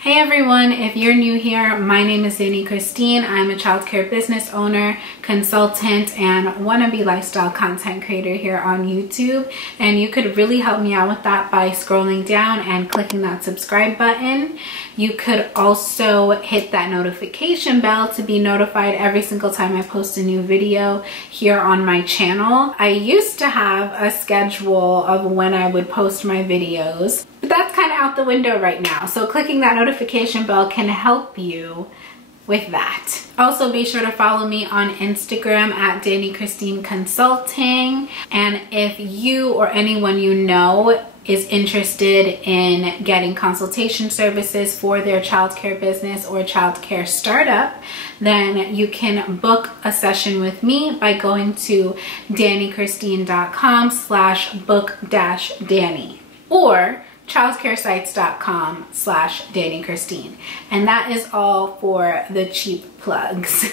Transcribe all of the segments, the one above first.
Hey everyone, if you're new here, my name is Danny Christine. I'm a childcare business owner, consultant, and wannabe lifestyle content creator here on YouTube. And you could really help me out with that by scrolling down and clicking that subscribe button. You could also hit that notification bell to be notified every single time I post a new video here on my channel. I used to have a schedule of when I would post my videos, but that's kind of out the window right now. So clicking that notification bell can help you with that. Also, be sure to follow me on Instagram at Danny Christine Consulting. And if you or anyone you know is interested in getting consultation services for their childcare business or childcare startup, then you can book a session with me by going to dannychristine.com/book-danny or childcaresites.com/Danny Christine. And that is all for the cheap plugs.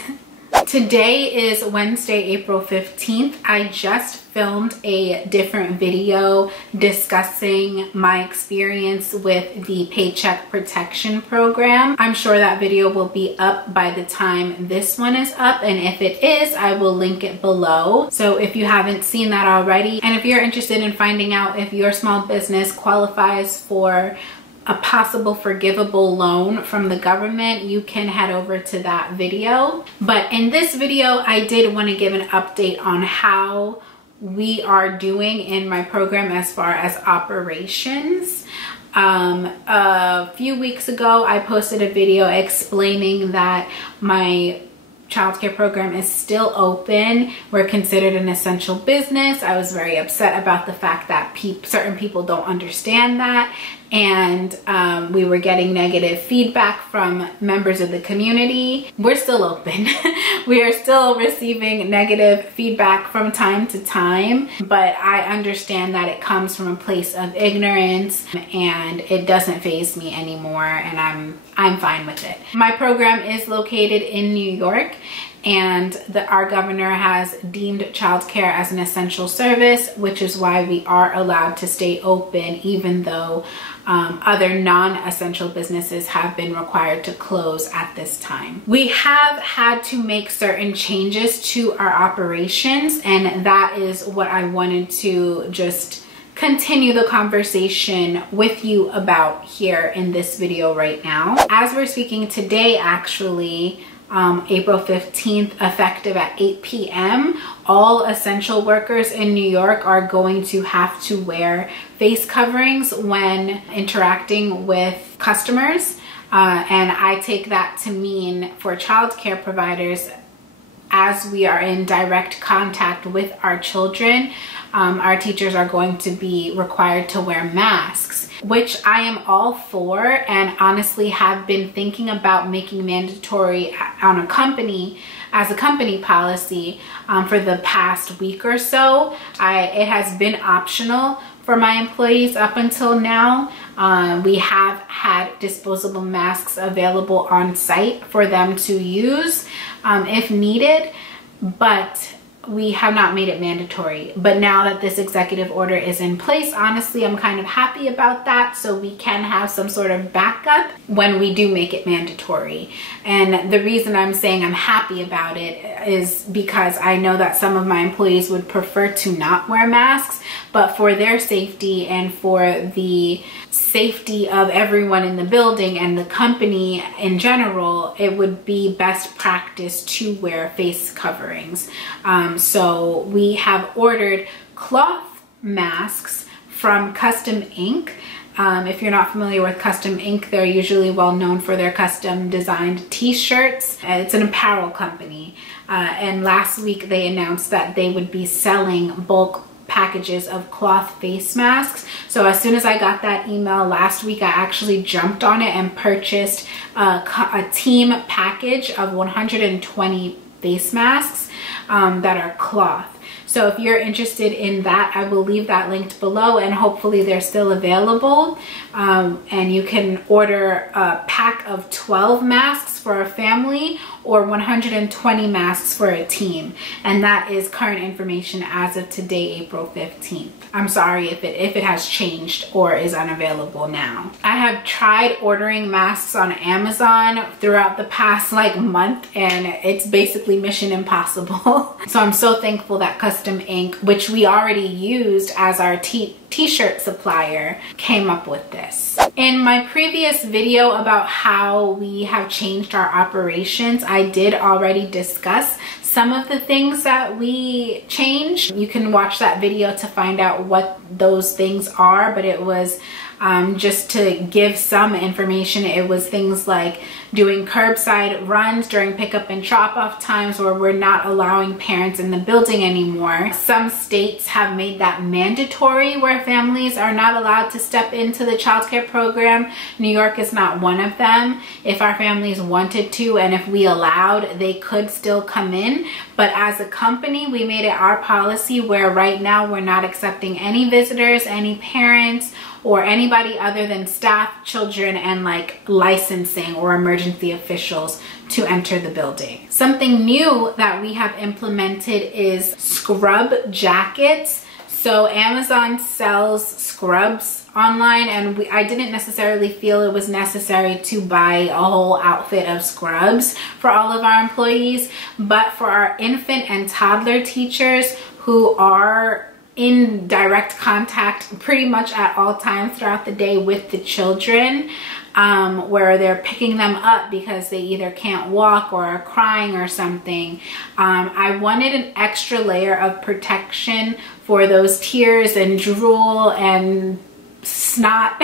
Today is Wednesday, April 15th. I just filmed a different video discussing my experience with the Paycheck Protection Program. I'm sure that video will be up by the time this one is up, and if it is, I will link it below. So if you haven't seen that already, and if you're interested in finding out if your small business qualifies for a possible forgivable loan from the government, you can head over to that video. But in this video, I did want to give an update on how we are doing in my program as far as operations. A few weeks ago, I posted a video explaining that my childcare program is still open. We're considered an essential business. I was very upset about the fact that certain people don't understand that, and we were getting negative feedback from members of the community. We're still open. We are still receiving negative feedback from time to time, but I understand that it comes from a place of ignorance, and it doesn't faze me anymore, and I'm fine with it. My program is located in New York, and our governor has deemed childcare as an essential service, which is why we are allowed to stay open even though other non-essential businesses have been required to close at this time. We have had to make certain changes to our operations, and that is what I wanted to just continue the conversation with you about here in this video right now. As we're speaking today, actually, April 15th, effective at 8 p.m., all essential workers in New York are going to have to wear face coverings when interacting with customers. And I take that to mean for childcare providers, as we are in direct contact with our children, our teachers are going to be required to wear masks, which I am all for, and honestly have been thinking about making mandatory on as a company policy for the past week or so. It has been optional for my employees up until now. We have had disposable masks available on site for them to use if needed, but we have not made it mandatory. But now that this executive order is in place, honestly, I'm kind of happy about that, so we can have some sort of backup when we do make it mandatory. And the reason I'm saying I'm happy about it is because I know that some of my employees would prefer to not wear masks, but for their safety and for the safety of everyone in the building and the company in general, it would be best practice to wear face coverings. So we have ordered cloth masks from Custom Ink. If you're not familiar with Custom Ink, they're usually well known for their custom designed t-shirts. It's an apparel company. And last week they announced that they would be selling bulk packages of cloth face masks. So as soon as I got that email last week, I actually jumped on it and purchased a team package of 120 face masks that are cloth. So if you're interested in that, I will leave that linked below, and hopefully they're still available. And you can order a pack of 12 masks for a family or 120 masks for a team. And that is current information as of today, April 15th. I'm sorry if it has changed or is unavailable now. I have tried ordering masks on Amazon throughout the past like month, and it's basically mission impossible. So I'm so thankful that Custom Ink, which we already used as our t-shirt supplier, came up with this. In my previous video about how we have changed our operations, I did already discuss some of the things that we changed. You can watch that video to find out what those things are, but it was just to give some information. It was things like doing curbside runs during pickup and drop-off times where we're not allowing parents in the building anymore. Some states have made that mandatory where families are not allowed to step into the childcare program. New York is not one of them. If our families wanted to and if we allowed, they could still come in. But as a company, we made it our policy where right now we're not accepting any visitors, any parents, or anybody other than staff, children, and like licensing or emergency officials to enter the building. Something new that we have implemented is scrub jackets. So Amazon sells scrubs online, and I didn't necessarily feel it was necessary to buy a whole outfit of scrubs for all of our employees, but for our infant and toddler teachers who are in direct contact pretty much at all times throughout the day with the children, where they're picking them up because they either can't walk or are crying or something. I wanted an extra layer of protection for those tears and drool and snot.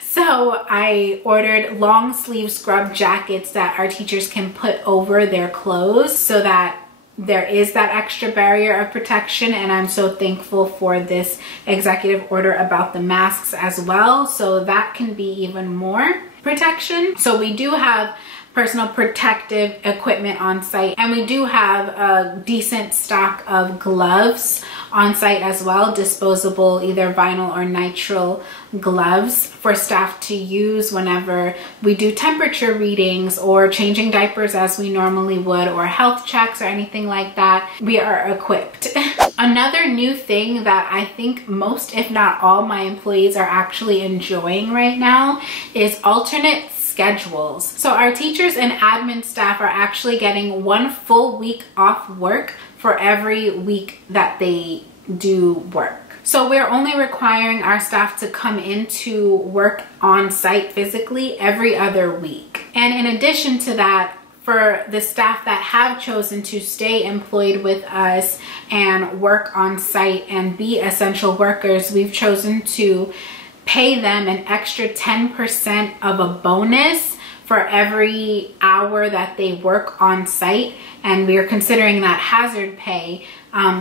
So I ordered long sleeve scrub jackets that our teachers can put over their clothes so that there is that extra barrier of protection. And I'm so thankful for this executive order about the masks as well, so that can be even more protection. So we do have personal protective equipment on site, and we do have a decent stock of gloves on site as well, disposable either vinyl or nitrile gloves for staff to use whenever we do temperature readings or changing diapers as we normally would, or health checks or anything like that. We are equipped. Another new thing that I think most, if not all, my employees are actually enjoying right now is alternate schedules. So our teachers and admin staff are actually getting 1 full week off work for every week that they do work. So we're only requiring our staff to come into work on site physically every other week. And in addition to that, for the staff that have chosen to stay employed with us and work on site and be essential workers, we've chosen to pay them an extra 10% of a bonus for every hour that they work on site. And we are considering that hazard pay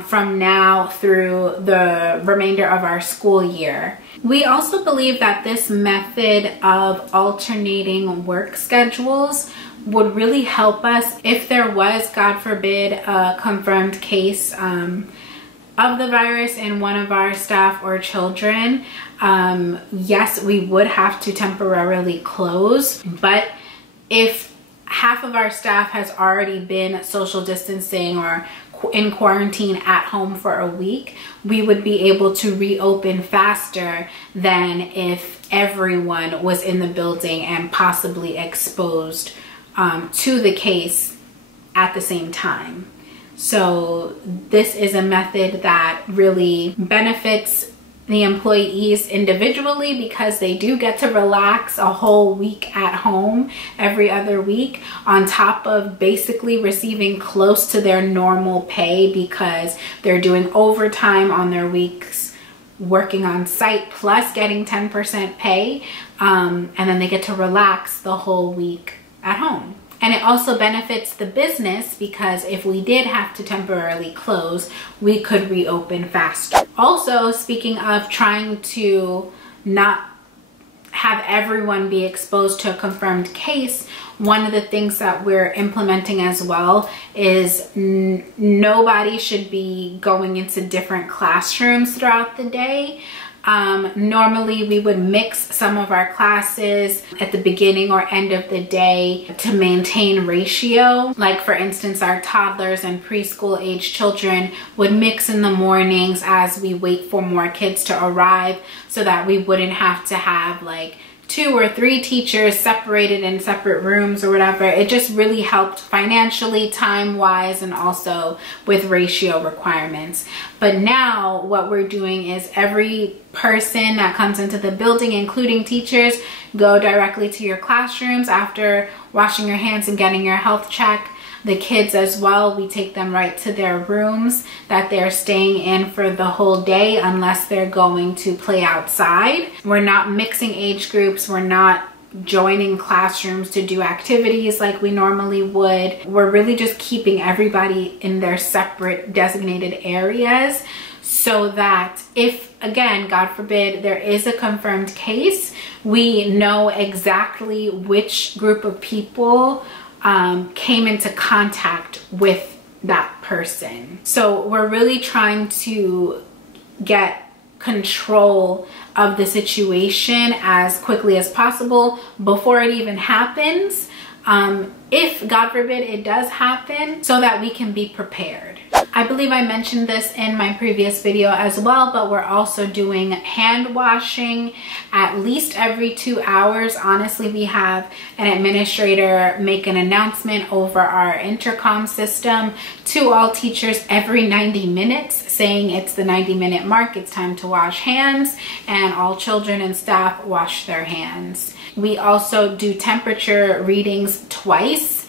from now through the remainder of our school year. We also believe that this method of alternating work schedules would really help us if there was, God forbid, a confirmed case of the virus in one of our staff or children. Yes, we would have to temporarily close, but if half of our staff has already been social distancing or in quarantine at home for a week, we would be able to reopen faster than if everyone was in the building and possibly exposed to the case at the same time. So this is a method that really benefits the employees individually because they do get to relax a whole week at home every other week, on top of basically receiving close to their normal pay because they're doing overtime on their weeks working on site plus getting 10% pay, and then they get to relax the whole week at home. And it also benefits the business because if we did have to temporarily close, we could reopen faster. Also, speaking of trying to not have everyone be exposed to a confirmed case, one of the things that we're implementing as well is nobody should be going into different classrooms throughout the day. Normally we would mix some of our classes at the beginning or end of the day to maintain ratio. Like for instance, our toddlers and preschool age children would mix in the mornings as we wait for more kids to arrive, so that we wouldn't have to have like 2 or 3 teachers separated in separate rooms or whatever. It just really helped financially, time-wise, and also with ratio requirements. But now what we're doing is every person that comes into the building, including teachers, go directly to your classrooms after washing your hands and getting your health check. The kids as well, we take them right to their rooms that they're staying in for the whole day unless they're going to play outside. We're not mixing age groups. We're not joining classrooms to do activities like we normally would. We're really just keeping everybody in their separate designated areas, so that if, again, God forbid, there is a confirmed case, we know exactly which group of people came into contact with that person. So we're really trying to get control of the situation as quickly as possible before it even happens. If, God forbid, it does happen, so that we can be prepared. I believe I mentioned this in my previous video as well, but we're also doing hand washing at least every 2 hours. Honestly, we have an administrator make an announcement over our intercom system to all teachers every 90 minutes saying it's the 90-minute mark, it's time to wash hands, and all children and staff wash their hands. We also do temperature readings twice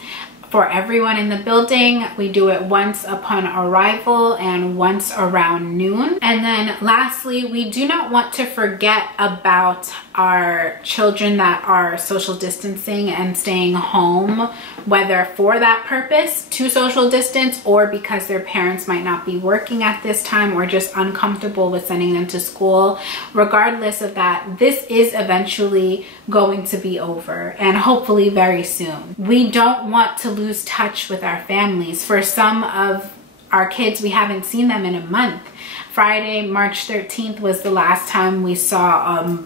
for everyone in the building. We do it once upon arrival and once around noon. And then lastly, we do not want to forget about our children that are social distancing and staying home, whether for that purpose, to social distance, or because their parents might not be working at this time or just uncomfortable with sending them to school. Regardless of that, this is eventually going to be over, and hopefully very soon. We don't want to lose touch with our families. For some of our kids, we haven't seen them in a month. Friday, March 13th was the last time we saw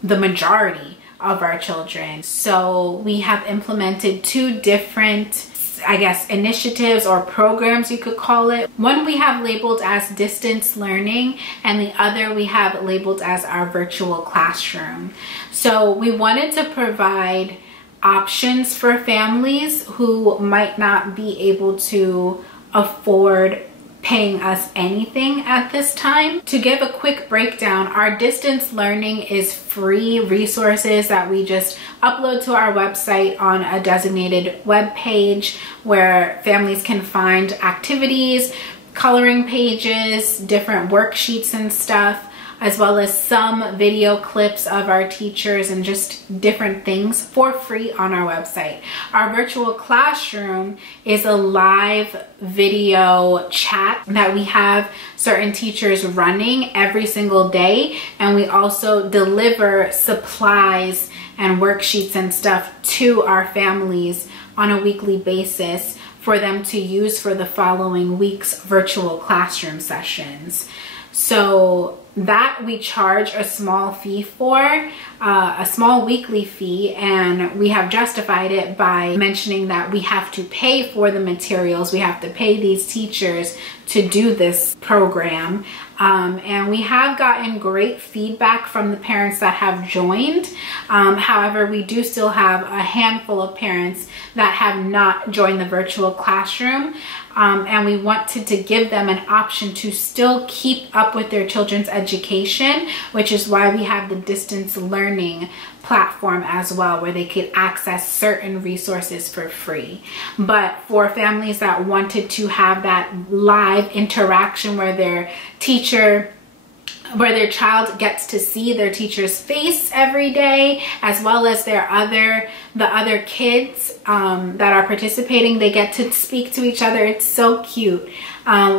the majority of our children. So we have implemented 2 different, I guess, initiatives or programs, you could call it. One we have labeled as distance learning, and the other we have labeled as our virtual classroom. So we wanted to provide options for families who might not be able to afford paying us anything at this time. To give a quick breakdown, our distance learning is free resources that we just upload to our website on a designated web page where families can find activities, coloring pages, different worksheets and stuff, as well as some video clips of our teachers and just different things for free on our website. Our virtual classroom is a live video chat that we have certain teachers running every single day, and we also deliver supplies and worksheets and stuff to our families on a weekly basis for them to use for the following week's virtual classroom sessions. So that we charge a small fee for, a small weekly fee, and we have justified it by mentioning that we have to pay for the materials. We have to pay these teachers to do this program. And we have gotten great feedback from the parents that have joined. However, we do still have a handful of parents that have not joined the virtual classroom. And we wanted to give them an option to still keep up with their children's education, which is why we have the distance learning platform as well, where they could access certain resources for free. But for families that wanted to have that live interaction where their child gets to see their teacher's face every day, as well as the other kids that are participating, they get to speak to each other. It's so cute.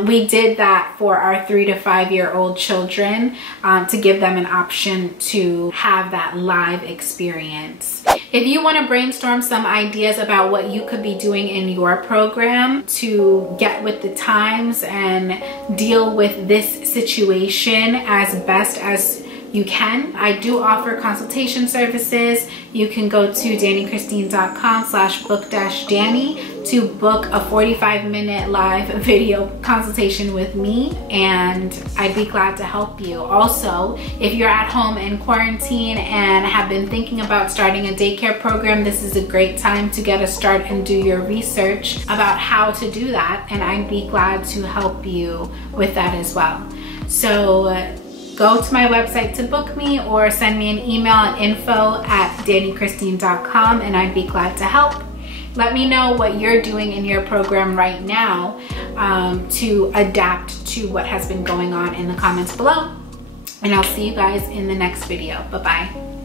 We did that for our 3 to 5 year old children to give them an option to have that live experience. If you want to brainstorm some ideas about what you could be doing in your program to get with the times and deal with this situation as best as you can. I do offer consultation services. You can go to dannychristine.com/book-danny to book a 45-minute live video consultation with me, and I'd be glad to help you. Also, if you're at home in quarantine and have been thinking about starting a daycare program, this is a great time to get a start and do your research about how to do that, and I'd be glad to help you with that as well. So go to my website to book me or send me an email at info@dannychristine.com, and I'd be glad to help. Let me know what you're doing in your program right now to adapt to what has been going on in the comments below. And I'll see you guys in the next video. Bye-bye.